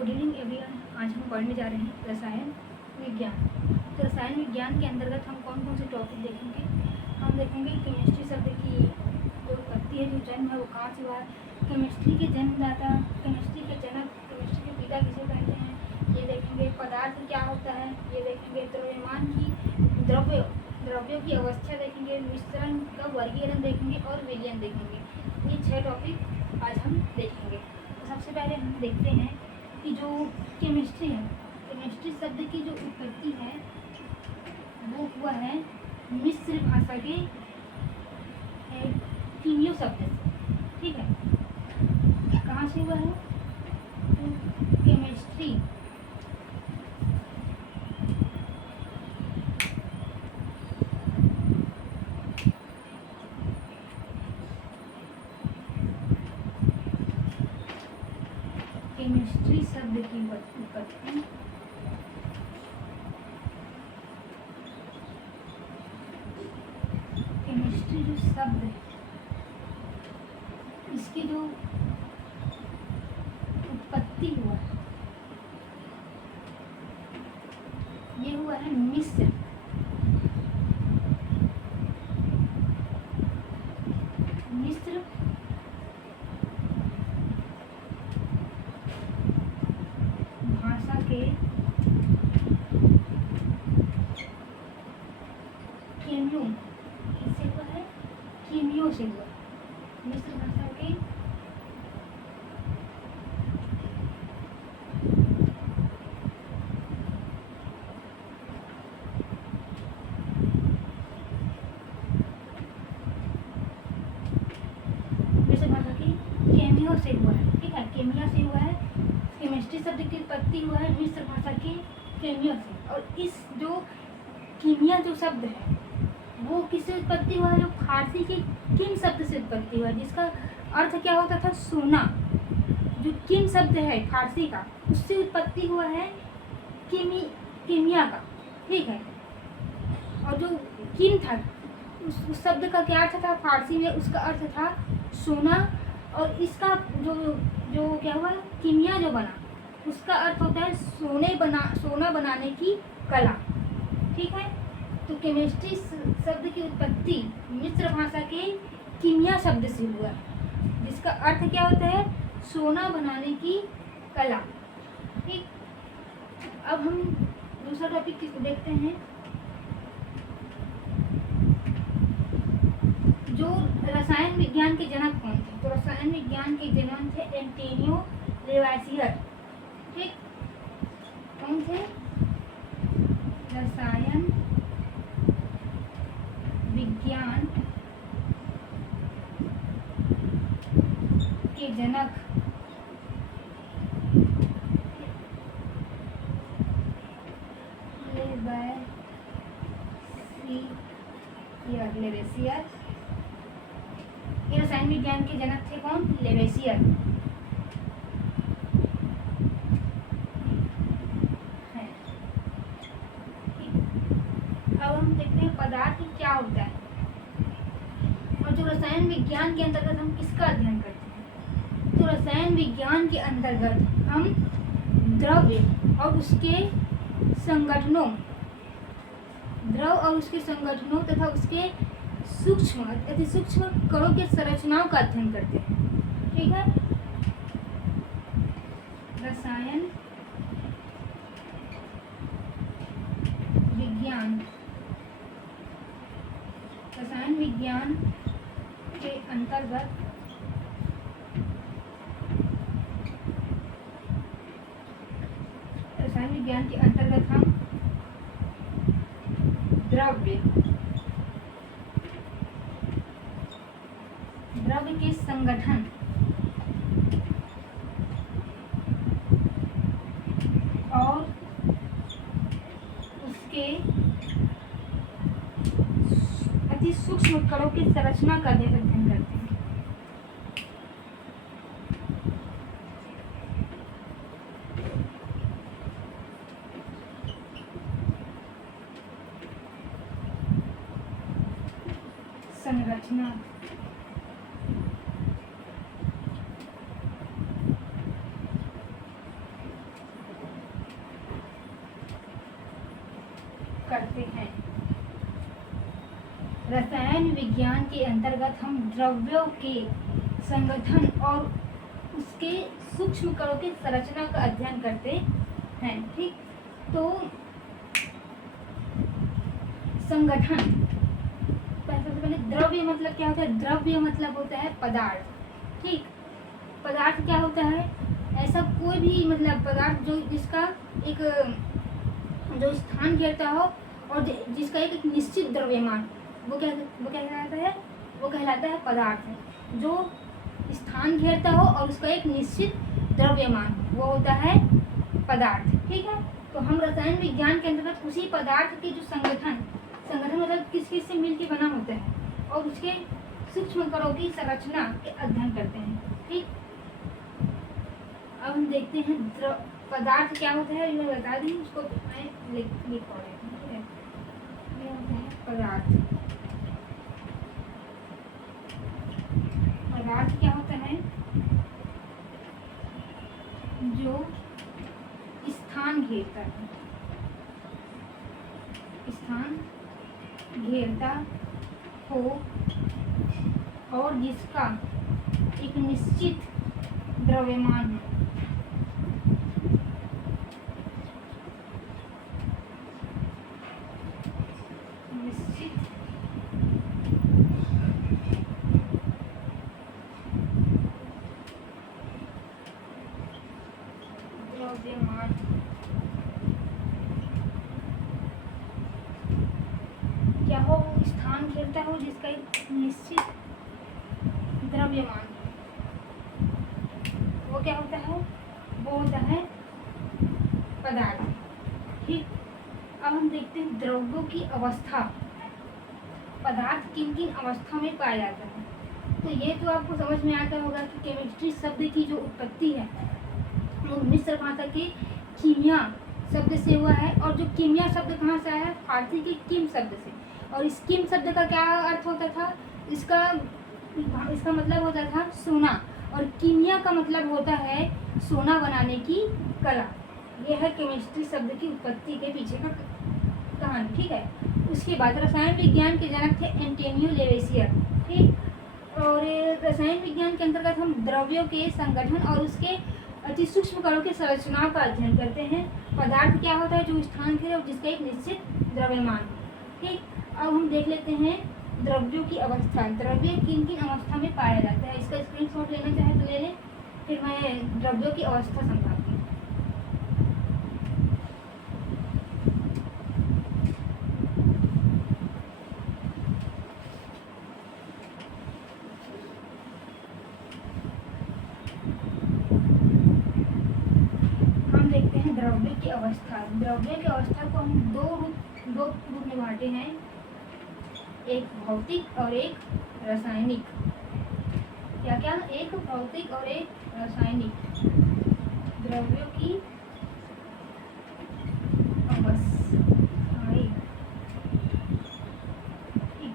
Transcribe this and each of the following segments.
Good evening everyone. आज हम पढ़ने जा रहे हैं रसायन विज्ञान। तो रसायन विज्ञान के अंतर्गत हम कौन कौन से टॉपिक देखेंगे। हम देखेंगे केमिस्ट्री शब्द की जो उत्पत्ति है, जो जन्म है वो कहाँ से हुआ है, केमिस्ट्री के जन्मदाता, केमिस्ट्री के जनक, केमिस्ट्री के पिता किसे कहते हैं, ये देखेंगे। पदार्थ क्या होता है ये देखेंगे। द्रव्यमान की द्रव्यों की अवस्था देखेंगे। मिश्रण का वर्गीकरण देखेंगे और विलयन देखेंगे। ये 6 टॉपिक आज हम देखेंगे। तो सबसे पहले हम देखते हैं कि जो केमिस्ट्री है, केमिस्ट्री शब्द की जो उत्पत्ति है वो हुआ है मिस्र भाषा के कीमियो शब्द से। ठीक है, कहाँ से हुआ है? तो केमिस्ट्री केमिस्ट्री शब्द की उत्पत्ति केमिस्ट्री जो शब्द है इसकी जो उत्पत्ति हुआ है ये हुआ है मिस्र भाषा के कीमियो, इससे हुआ है कीमियो से हुआ। मिस्र भाषा के केमियो से हुआ है। ठीक है, केमिया से हुआ है। केमिस्ट्री शब्द की उत्पत्ति हुआ है मिस्र भाषा के केमियो से। और इस जो कीमिया जो शब्द है वो किससे उत्पत्ति हुआ है? जो फारसी के किम शब्द से उत्पत्ति हुआ है, जिसका अर्थ क्या होता था? सोना। जो किम शब्द है फारसी का, उससे उत्पत्ति हुआ है कीमिया का। ठीक है, और जो किम था उस शब्द का क्या अर्थ था फारसी में? उसका अर्थ था सोना। और इसका जो क्या हुआ, कीमिया जो बना, उसका अर्थ होता है सोना बनाने की कला। ठीक है, तो केमिस्ट्री शब्द की उत्पत्ति मिस्र भाषा के कीमिया शब्द से हुआ, जिसका अर्थ क्या होता है? सोना बनाने की कला। ठीक, अब हम दूसरा टॉपिक देखते हैं। जो रसायन विज्ञान के जनक कौन थे? तो रसायन विज्ञान के जनक थे एंटोनियो लेवासियर। ठीक, कौन थे? रसायन विज्ञान के जनक लेवेसियर। ये रसायन विज्ञान के जनक थे कौन? लेवेसियर। अब हम देखते हैं पदार्थ क्या होता है। और जो रसायन विज्ञान के अंतर्गत हम किसका अध्ययन करते हैं? तो रसायन विज्ञान के अंतर्गत हम द्रव और उसके संगठनों तथा उसके सूक्ष्म अति सूक्ष्म कणों के संरचनाओं का अध्ययन करते हैं। ठीक है, रसायन विज्ञान के अंतर्गत हम द्रव्य के संगठन और उसके अति सूक्ष्म कणों की संरचना का अध्ययन करते हैं। संरचना रसायन विज्ञान के अंतर्गत हम द्रव्यों के संगठन और उसके सूक्ष्म कणों की संरचना का अध्ययन करते हैं। ठीक, तो संगठन, सबसे पहले द्रव्य मतलब क्या होता है? द्रव्य मतलब होता है पदार्थ। ठीक, पदार्थ क्या होता है? ऐसा कोई भी मतलब पदार्थ जो जिसका एक जो स्थान घेरता हो और जिसका एक निश्चित द्रव्यमान, वो कहलाता है, वो कहलाता है पदार्थ। जो स्थान घेरता हो और उसका एक निश्चित द्रव्यमान, वो होता है पदार्थ। ठीक है, तो हम रसायन विज्ञान के अंतर्गत उसी पदार्थ की जो संगठन मतलब किस किस से मिलकर बना होता है और उसके सूक्ष्म कणों की संरचना के अध्ययन करते हैं। ठीक, अब हम देखते हैं पदार्थ क्या होता है, मैं बता दी, उसको मैं लिख पा रही हूँ। ठीक है, ये होता है पदार्थ। पदार्थ क्या होता है? जो स्थान घेरता है, स्थान घेरता हो और जिसका एक निश्चित द्रव्यमान है। निश्चित द्रव्यमान, क्या हो? वो स्थान घेरता हो जिसका एक निश्चित द्रव्यमान, वो क्या होता है? वो होता है पदार्थ। ठीक, अब हम देखते हैं द्रव्यों की अवस्था। पदार्थ किन किन अवस्था में पाया जाता है? तो ये तो आपको समझ में आता होगा कि केमिस्ट्री शब्द की जो उत्पत्ति है वो मिस्र भाषा के कीमिया शब्द से हुआ है। और जो कीमिया शब्द कहाँ से आया है? फारसी के किम शब्द से। और इस किम शब्द का क्या अर्थ होता था? इसका मतलब होता था सोना, और कीमिया का मतलब होता है सोना बनाने की कला। यह है केमिस्ट्री शब्द की उत्पत्ति के पीछे का कहानी। ठीक है, उसके बाद रसायन विज्ञान के जनक थे एंटोनियो लेवेसियर। ठीक, और रसायन विज्ञान के अंतर्गत हम द्रव्यों के संगठन और उसके अति सूक्ष्म कणों की संरचनाओं का अध्ययन करते हैं। पदार्थ क्या होता है? जो स्थान घेरे और जिसका एक निश्चित द्रव्यमान। ठीक, अब हम देख लेते हैं द्रव्यों की अवस्था। द्रव्य किन किन अवस्था में पाया जाता है? इसका स्क्रीनशॉट लेना चाहे तो ले लें, फिर मैं द्रव्यों की अवस्था समझाती हूँ। हम देखते हैं द्रव्य की अवस्था। द्रव्य की अवस्था को हम दो रूप में बांटे हैं, एक भौतिक और एक रासायनिक। क्या क्या? एक भौतिक और एक रासायनिक। द्रव्यों की अवस्थाएं। ठीक,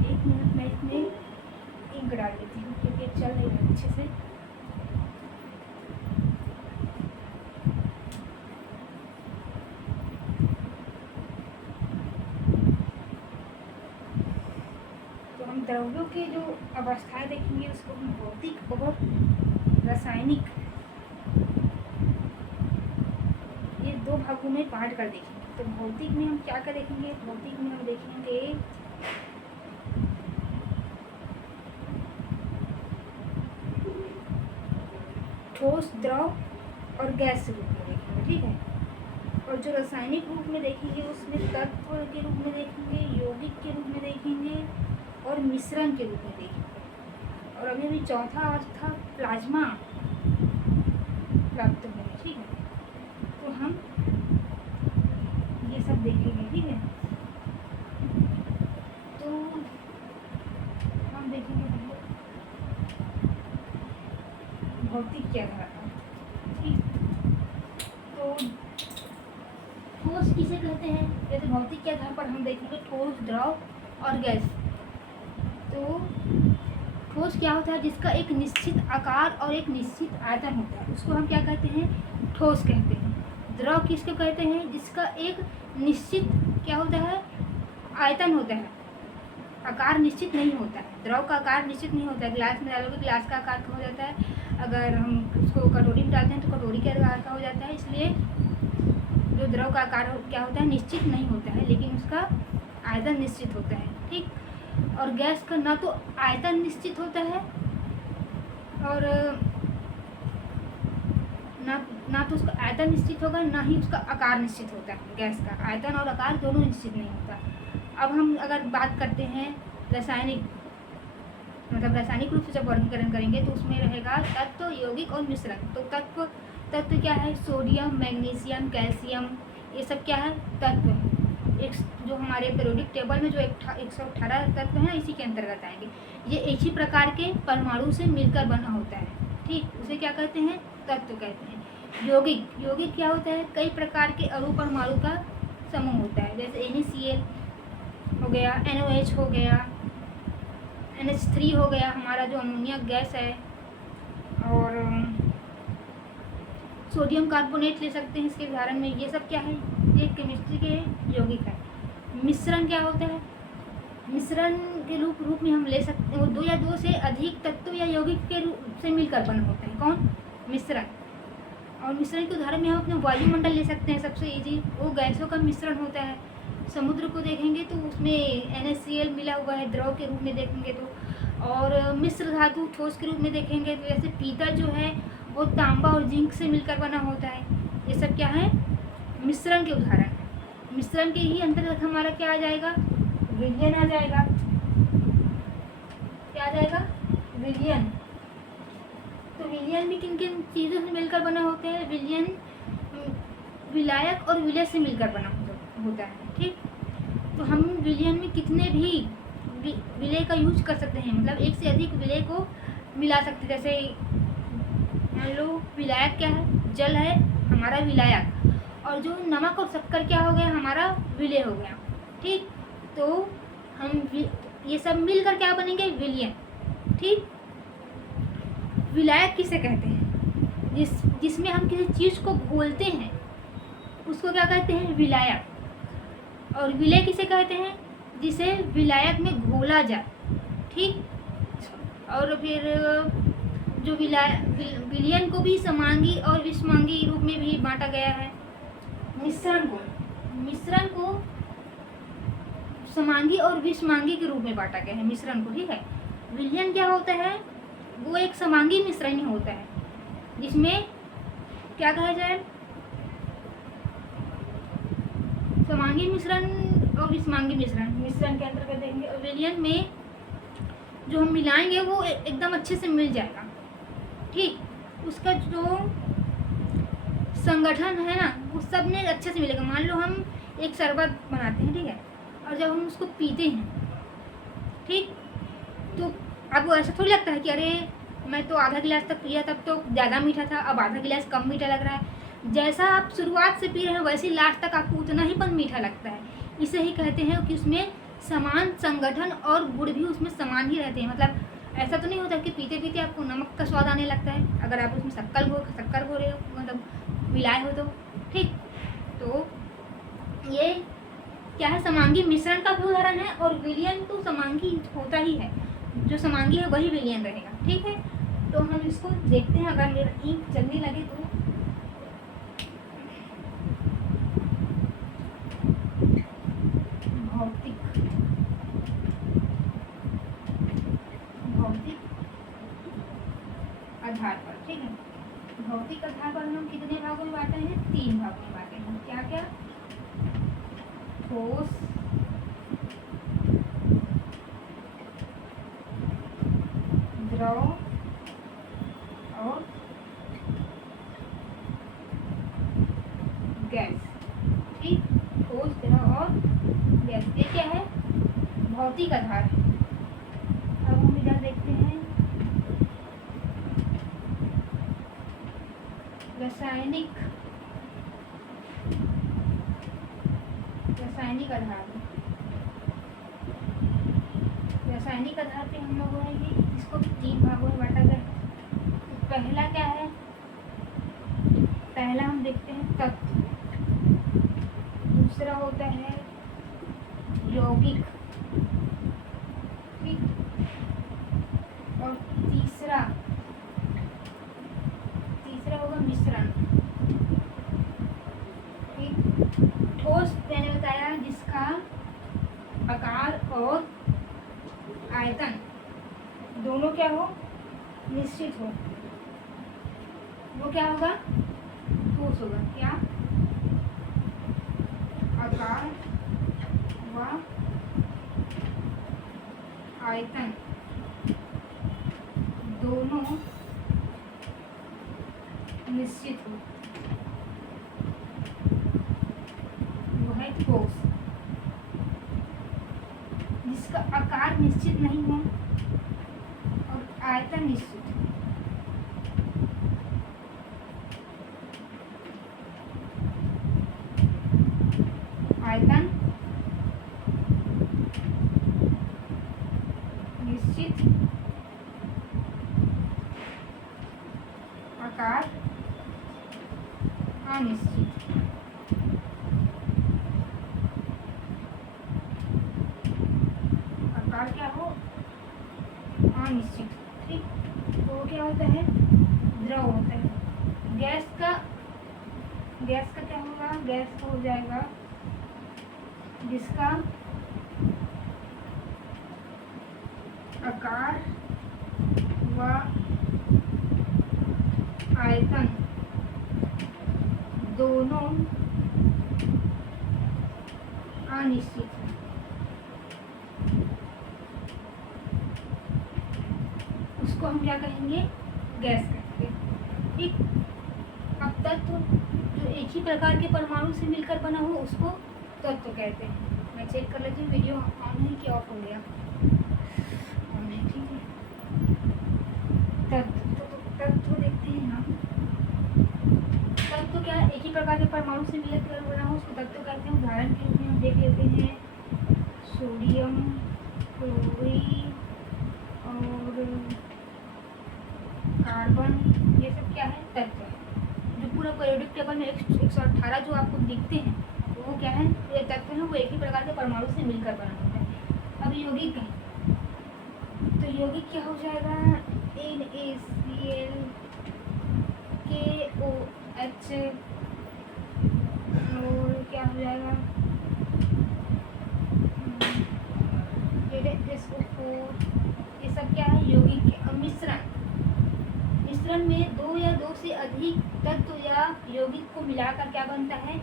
एक मिनट मैं इसमें इंक डाल देती हूँ क्योंकि चल नहीं रहा अच्छे से। तो हम द्रव्यों की जो अवस्थाएं देखेंगे उसको हम भौतिक और रासायनिक, ये दो भागों में बांट कर देखेंगे। तो भौतिक में हम क्या क्या देखेंगे? भौतिक में हम देखेंगे ठोस, द्रव और गैस रूप में देखेंगे। ठीक है, और जो रासायनिक रूप में देखेंगे उसमें तत्व के रूप में देखेंगे, यौगिक के रूप में देखेंगे और मिश्रण के रूप में देखेंगे। और अभी चौथा अवस्था प्लाज्मा प्राप्त होगी। ठीक है, तो हम ये सब देखेंगे। ठीक है, तो हम देखेंगे भौतिक क्या था। ठीक, तो ठोस किसे कहते हैं? जैसे भौतिक के आधार पर हम देखेंगे ठोस, द्रव और गैस। तो ठोस क्या होता है? जिसका एक निश्चित आकार और एक निश्चित आयतन होता है, उसको हम क्या कहते हैं? ठोस कहते हैं। द्रव किसको कहते हैं? जिसका एक निश्चित क्या होता है? आयतन होता है, आकार निश्चित नहीं होता है। द्रव का आकार निश्चित नहीं होता है। गिलास में डालोगे गिलास का आकार का हो जाता है, अगर हम उसको कटोरी में डालते हैं तो कटोरी के आकार का हो जाता है। इसलिए जो द्रव का आकार क्या होता है? निश्चित नहीं होता है, लेकिन उसका आयतन निश्चित होता है। ठीक। और गैस का ना तो आयतन निश्चित होता है और ना तो उसका आयतन निश्चित होगा, ना ही उसका आकार निश्चित होता है। गैस का आयतन और आकार दोनों निश्चित नहीं होता। अब हम अगर बात करते हैं रासायनिक, मतलब रासायनिक रूप से जब वर्गीकरण करेंगे तो उसमें रहेगा तत्व, यौगिक और मिश्रण। तो तत्व क्या है? सोडियम, मैग्नीशियम, कैल्शियम, ये सब क्या है? तत्व है। एक जो हमारे पीरियोडिक टेबल में जो 118 तत्व हैं, इसी के अंतर्गत आएंगे। ये एक ही प्रकार के परमाणु से मिलकर बना होता है। ठीक, उसे क्या कहते हैं? तत्व कहते हैं। यौगिक क्या होता है? कई प्रकार के अणु परमाणु का समूह होता है। जैसे NaCl हो गया, NOH हो गया, NH3 हो गया, हमारा जो अमोनिया गैस है, और सोडियम कार्बोनेट ले सकते हैं इसके उदाहरण में। ये सब क्या है? ये केमिस्ट्री के यौगिक है। मिश्रण क्या होता है? मिश्रण के रूप में हम ले सकते हैं, वो दो या दो से अधिक तत्व या यौगिक के रूप से मिलकर बना होता है। कौन? मिश्रण। और मिश्रण के उदाहरण में हम अपने वायुमंडल ले सकते हैं, सबसे इजी। वो गैसों का मिश्रण होता है। समुद्र को देखेंगे तो उसमें NaCl मिला हुआ है, द्रव के रूप में देखेंगे तो। और मिश्र धातु ठोस के रूप में देखेंगे तो जैसे पीतल जो है वो तांबा और जिंक से मिलकर बना होता है। ये सब क्या है? मिश्रण के उदाहरण है। मिश्रण के ही अंतर्गत हमारा क्या आ जाएगा? विलयन आ जाएगा। क्या आ जाएगा? विलयन। तो विलयन भी किन किन चीज़ों से मिलकर बना होता है? विलयन विलायक और विलय से मिलकर बना होता है। ठीक। तो हम विलयन में कितने भी विलय का यूज कर सकते हैं, मतलब एक से अधिक विलय को मिला सकते हैं। जैसे मान लो विलायक क्या है? जल है हमारा विलायक, और जो नमक और शक्कर क्या हो गया? हमारा विलय हो गया। ठीक। तो हम ये सब मिलकर क्या बनेंगे? विलयन। ठीक। विलायक किसे कहते हैं? जिसमें हम किसी चीज़ को घोलते हैं उसको क्या कहते हैं? विलायक। और विलय किसे कहते हैं? जिसे विलायक में घोला जाए। ठीक। और फिर जो विलयन को भी समांगी और विषमांगी रूप में भी बांटा गया है। मिश्रण को समांगी और विषमांगी के रूप में बांटा गया है मिश्रण को। ठीक है। विलयन क्या होता है? वो एक समांगी मिश्रण ही होता है, जिसमें क्या कहा जाए? समांगी मिश्रण और विषमांगी मिश्रण के अंतर्गत देखेंगे। और विलयन में जो हम मिलाएंगे वो एकदम अच्छे से मिल जाएगा। ठीक। उसका जो संगठन है ना, वो सब में अच्छे से मिलेगा। मान लो हम एक शरबत बनाते हैं, ठीक है, और जब हम उसको पीते हैं, ठीक, तो आपको ऐसा थोड़ी लगता है कि अरे मैं तो आधा गिलास तक पिया, तब तो ज़्यादा मीठा था, अब आधा गिलास कम मीठा लग रहा है। जैसा आप शुरुआत से पी रहे हैं वैसे लास्ट तक आपको उतना ही बन मीठा लगता है। इसे ही कहते हैं कि उसमें समान संगठन और गुण भी उसमें समान ही रहते हैं। मतलब ऐसा तो नहीं होता कि पीते पीते आपको नमक का स्वाद आने लगता है, अगर आप उसमें शक्कर हो रहे हो, मतलब मिलाए हो तो। ठीक। तो ये क्या है? समांगी मिश्रण का भी उदाहरण है। और विलयन तो समांगी होता ही है, जो समांगी है वही विलयन रहेगा। ठीक है। तो हम इसको देखते हैं, अगर मेरा इंक जलने लगे तो। भौतिक आधार पर, ठीक है, भौतिक आधार पर हम कितने भागों में बांटे हैं? 3 भागों में बांटे हैं। क्या क्या? ठोस, द्रव और गैस। ठीक। ठोस, द्रव और गैस, ये क्या है? भौतिक आधार है। अब हम इधर देखते हैं रासायनिक आधार। आधार पे हम लोगों ने ये इसको भी 3 भागों में बांटा गया है। तो पहला क्या है, पहला हम देखते हैं तत्व, दूसरा होता है यौगिक, ठीक, और तीसरा होगा मिश्रण, ठीक। ठोस मैंने बताया जिसका आकार और आयतन दोनों क्या हो, निश्चित हो, वो क्या होगा, ठोस होगा। क्या, आकार व आयतन दोनों निश्चित हो, वो है ठोस। जिसका आकार निश्चित नहीं हो और आयतन निश्चित हो, आयतन निश्चित, आकार अनिश्चित। आकार क्या हो, अनिश्चित, ठीक। तो वो क्या होता है, द्रव होता है। गैस का क्या होगा, गैस का हो जाएगा जिसका आकार व आयतन दोनों अनिश्चित है। उसको हम क्या कहेंगे, गैस कहेंगे, ठीक। अब तत्व जो एक ही प्रकार के परमाणु से मिलकर बना हो उसको तत्व कहते हैं। मैं चेक कर लेती हूँ, वीडियो ऑन है कि ऑफ हो गया, ऑन है, ठीक है। तत्व देखते हैं हम। तत्व क्या है, एक ही प्रकार के परमाणु से मिलकर बना हो उसको तत्व कहते हैं। उदाहरण के रूप में हम देख लेते हैं सोडियम, क्लोरीन और कार्बन, ये सब क्या है, तत्व है। जो पूरा पीरियोडिक टेबल में 118 जो आपको दिखते हैं वो क्या है, ये तत्व है, वो एक ही प्रकार के परमाणु से मिलकर बना होता है। अब यौगिक है, तो यौगिक क्या हो जाएगा, NaCl, KOH और क्या हो जाएगा, SO4, ये सब क्या है, यौगिक है। अब मिश्रण में 2 या 2 से अधिक तत्व या यौगिक को मिलाकर क्या बनता है,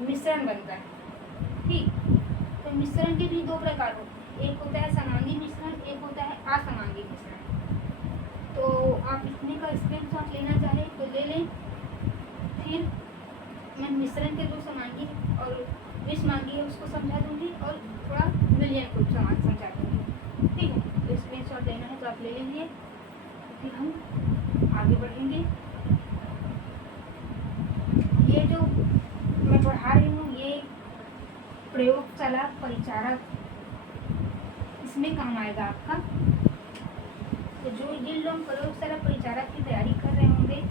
मिश्रण बनता है, ठीक। तो मिश्रण के भी 2 प्रकार होते हैं, एक होता है समांगी मिश्रण, एक होता है असमांगी मिश्रण। तो आप इसमें का स्क्रीनशॉट लेना चाहें तो ले लें, फिर मैं मिश्रण के जो समांगी और विषमांगी है उसको समझा दूंगी और थोड़ा विलयन को समझा दूंगी, ठीक है। तो स्क्रीनशॉट लेना है तो आप ले लीजिए, फिर हम आगे बढ़ेंगे। ये जो मैं पढ़ा रही हूँ ये प्रयोगशाला परिचारक, इसमें काम आएगा आपका। तो जो जिन लोग प्रयोगशाला परिचारक की तैयारी कर रहे होंगे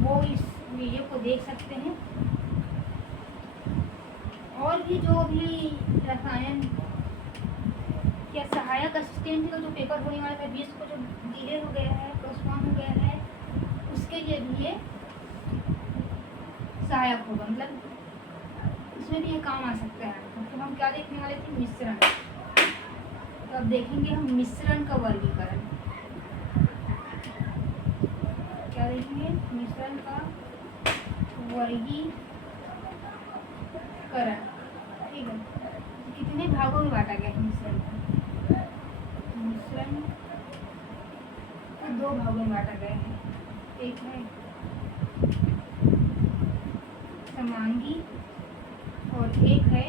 वो इस वीडियो को देख सकते हैं। और भी जो भी रसायन या सहायक असिस्टेंट का जो पेपर होने वाला था 20 को, जो डिले हो गया है, पोस्टपोन हो गया है, उसके लिए भी ये सहायक होगा, मतलब इसमें भी ये काम आ सकता है। तो हम क्या देखने वाले थे, मिश्रण। तो अब देखेंगे हम मिश्रण का वर्गीकरण, क्या देखेंगे, मिश्रण का वर्गीकरण, ठीक है। कितने भागों में बांटा गया है मिश्रण को, मिश्रण को 2 भागों में बांटा गया है, एक है समांगी और एक है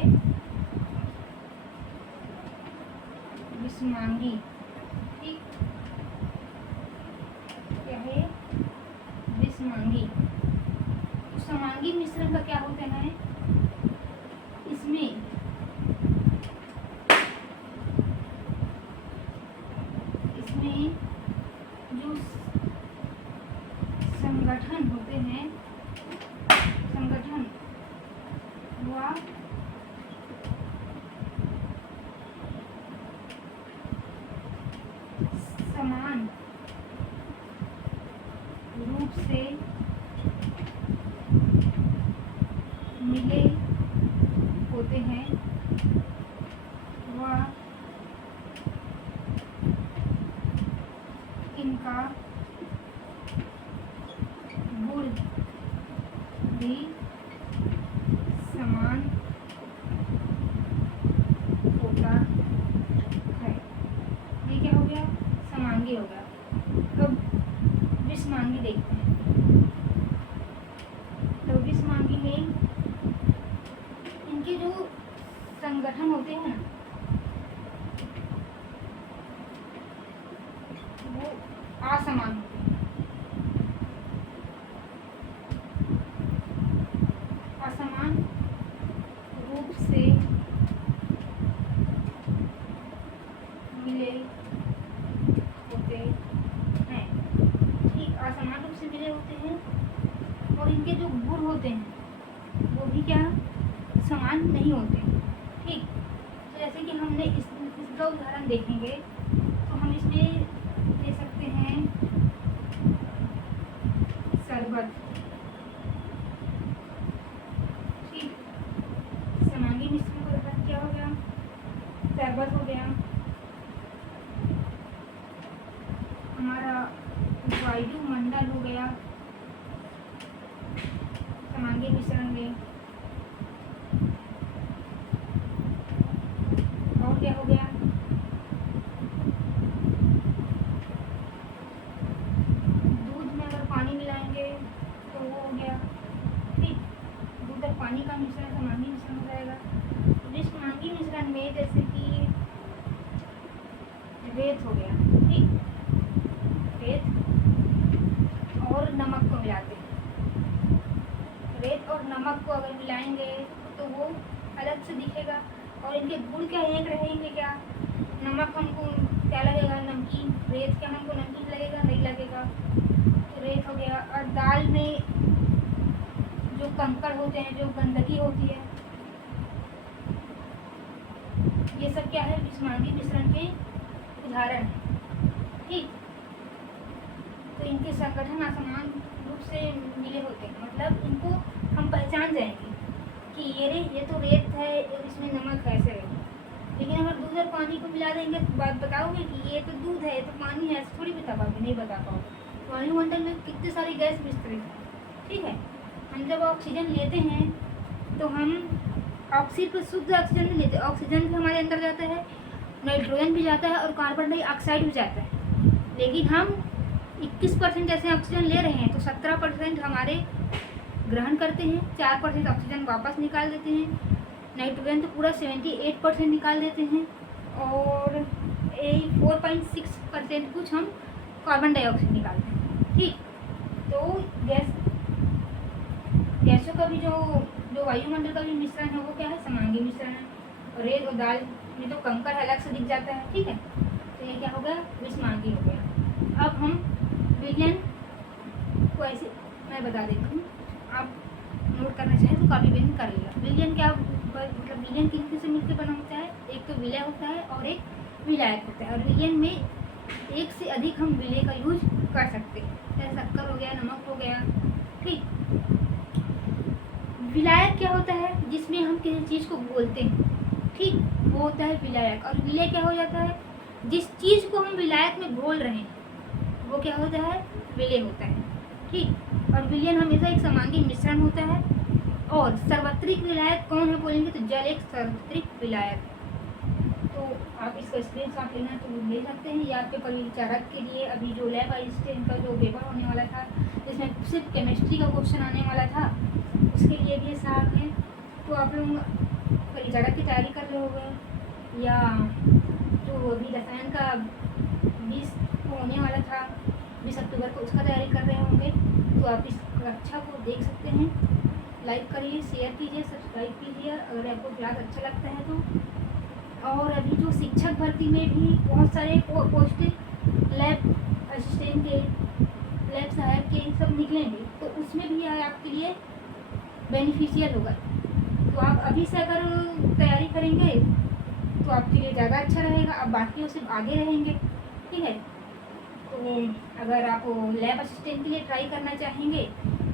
विषमांगी, ठीक। क्या है, विषमांगी। तो समांगी मिश्रण का क्या होता है, इसमें में जो संगठन होते हैं, संगठन व समान रूप से मिले होते हैं व इनका गुण भी समान होता है। ये क्या हो गया? समांगी हो गया। अब विषमांगी देखते हैं। तो विषमांगी में इनके जो संगठन होते हैं ना, वो असमान होते हैं। असमान रूप से मिले होते हैं। ठीक, असमान रूप से मिले होते हैं और इनके जो गुण होते हैं वो भी क्या समान नहीं होते। ठीक, तो जैसे कि हमने इसका उदाहरण देखेंगे तो हम इसमें ले सकते हैं शरबत। ठीक, समांगी मिश्रण का उदाहरण क्या हो गया? शरबत हो गया। हमारा वायुमंडल हो गया समांगी मिश्रण में। और क्या हो गया? दूध में अगर पानी मिलाएंगे तो वो हो गया। ठीक, दूध और पानी का मिश्रण समांगी मिश्रण हो जाएगा। विषमांगी मिश्रण में जैसे कि रेत हो गया। ठीक, रेत और नमक को मिलाते हैं। रेत और नमक को अगर मिलाएंगे तो वो अलग से दिखेगा और इनके गुण क्या एक रहेंगे। क्या नमक हमको क्या लगेगा? नमकीन। रेत क्या हमको नमकीन लगेगा? नहीं लगेगा। तो रेत हो गया। और दाल में जो कंकड़ होते हैं, जो गंदगी होती है, ये सब क्या है? विषमांगी मिश्रण के उदाहरण है। ठीक, तो इनके संगठन असमान रूप से मिले होते हैं, मतलब इनको हम पहचान जाएंगे कि ये तो रेत है और इसमें नमक है, ऐसे है। लेकिन अगर दूध और पानी को मिला देंगे तो बात बताओगे कि ये तो दूध है, ये तो पानी है, ऐसे थोड़ी बता पाओगे, नहीं बता पाओगे। वायुमंडल में कितने सारी गैस विस्तृत है। ठीक है, हम जब ऑक्सीजन लेते हैं तो हम ऑक्सीजन पर शुद्ध ऑक्सीजन नहीं लेते, ऑक्सीजन भी हमारे अंदर जाता है, नाइट्रोजन भी जाता है और कार्बन डाइऑक्साइड भी जाता है। लेकिन हम 21% जैसे ऑक्सीजन ले रहे हैं तो 17% हमारे ग्रहण करते हैं, 4% ऑक्सीजन वापस निकाल देते हैं, नाइट्रोजन तो पूरा 78% निकाल देते हैं और 4.6% कुछ हम कार्बन डाइऑक्साइड निकालते हैं। ठीक, तो गैसों का भी जो वायुमंडल का भी मिश्रण है वो क्या है? समांगी मिश्रण है। रेत और दाल में तो कंकड़ अलग से दिख जाता है। ठीक है, तो ये क्या हो गया? विषमांगी हो गया। अब हम विलयन को ऐसे मैं बता देती हूँ, आप नोट करना चाहें तो काफी विलयन कर लेगा। विलयन क्या मतलब विलयन किन से मिलकर बना होता है? एक तो विलय होता है और एक विलायक होता है। और विलयन में एक से अधिक हम विलय का यूज कर सकते हैं, जैसे शक्कर हो गया, नमक हो गया। ठीक, विलायक क्या होता है? जिसमें हम किसी चीज़ को बोलते हैं। ठीक, वो होता है विलायक। और विलय क्या हो जाता है? जिस चीज़ को हम विलायक में घोल रहे हैं वो क्या होता है? विलय होता है। ठीक, और विलयन हमेशा एक समांगी मिश्रण होता है। और सार्वत्रिक विलायक कौन है बोलेंगे तो जल एक सार्वत्रिक विलायक है। तो आप इसका स्क्रीनशॉट लेना तो ले सकते हैं, या आपके परिचारक के लिए अभी जो लैब असिस्टेंट का जो पेपर होने वाला था जिसमें सिर्फ केमिस्ट्री का क्वेश्चन आने वाला था, उसके लिए भी ये साथ है। तो आप लोग परिचारक की तैयारी कर रहे होंगे, या जो अभी रसायन का 20 को होने वाला था 20 अक्टूबर को, उसका तैयारी कर रहे होंगे, तो आप इस कक्षा को देख सकते हैं। लाइक करिए, शेयर कीजिए, सब्सक्राइब कीजिए अगर आपको क्लास अच्छा लगता है तो। और अभी जो शिक्षक भर्ती में भी बहुत सारे पोस्ट आपके लिए बेनिफिशियल होगा। तो आप अभी से अगर तैयारी करेंगे तो आपके लिए ज़्यादा अच्छा रहेगा, आप बाकियों से आगे रहेंगे। ठीक है, तो अगर आप लैब असिस्टेंट के लिए ट्राई करना चाहेंगे,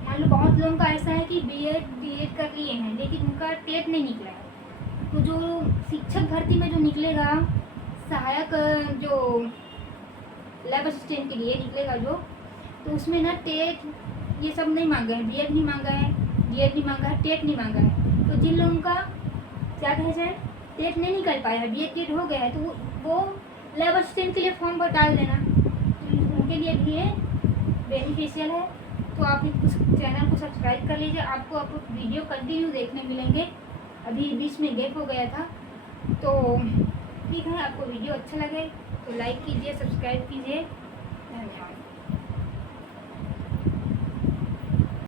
मान लो बहुत लोगों का ऐसा है कि बीएड कर लिए हैं लेकिन उनका टेट नहीं निकला है, तो जो शिक्षक भर्ती में जो निकलेगा सहायक, जो लैब असिस्टेंट के लिए निकलेगा जो, तो उसमें ना टेट ये सब नहीं मांगा है, बीएड नहीं मांगा है, बीएड नहीं मांगा है, टेट नहीं मांगा है। तो जिन लोगों का क्या कहे जाए टेट नहीं निकल पाया है, बीएड टेट हो गया है, तो वो लैब असिस्टेंट के लिए फॉर्म पर डाल देना, तो उनके लिए भी ये बेनिफिशियल है। तो आप इस चैनल को सब्सक्राइब कर लीजिए, आपको वीडियो कंटिन्यू देखने मिलेंगे। अभी बीच में गैप हो गया था, तो ठीक है, आपको वीडियो अच्छा लगे तो लाइक कीजिए, सब्सक्राइब कीजिए। धन्यवाद।